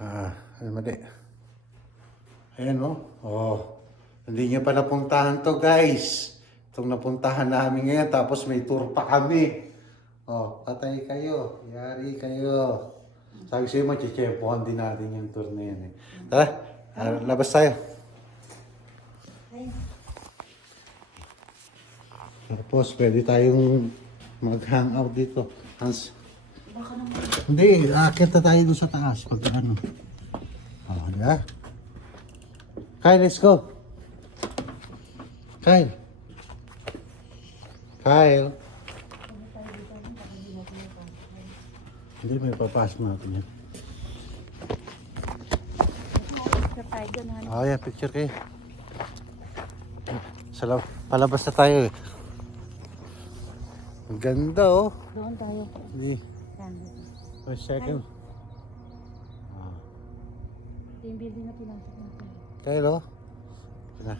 Ay, mali. Ayan o. Oh. Hindi nyo pa napuntahan to guys. Itong napuntahan namin ngayon. Tapos may tour pa kami. Oh, patay kayo. Yari kayo. Sabi sa'yo, machichempohan din natin yung tour na yan eh. Tara, labas tayo. Tapos, pwede tayong mag-hangout dito. Hans. Baka naman. Hindi, akit na tayo doon sa taas. Pag ano. Oh, di ba? Kyle, let's go. Kyle. Kyle. Hindi, may papasok natin yan. Oh, yeah, picture kayo. Palabas na tayo eh. Ang ganda oh. Doon tayo. Hindi. Yan. For a second. Ito yung building na pinasok natin. Kyle oh. Ito na.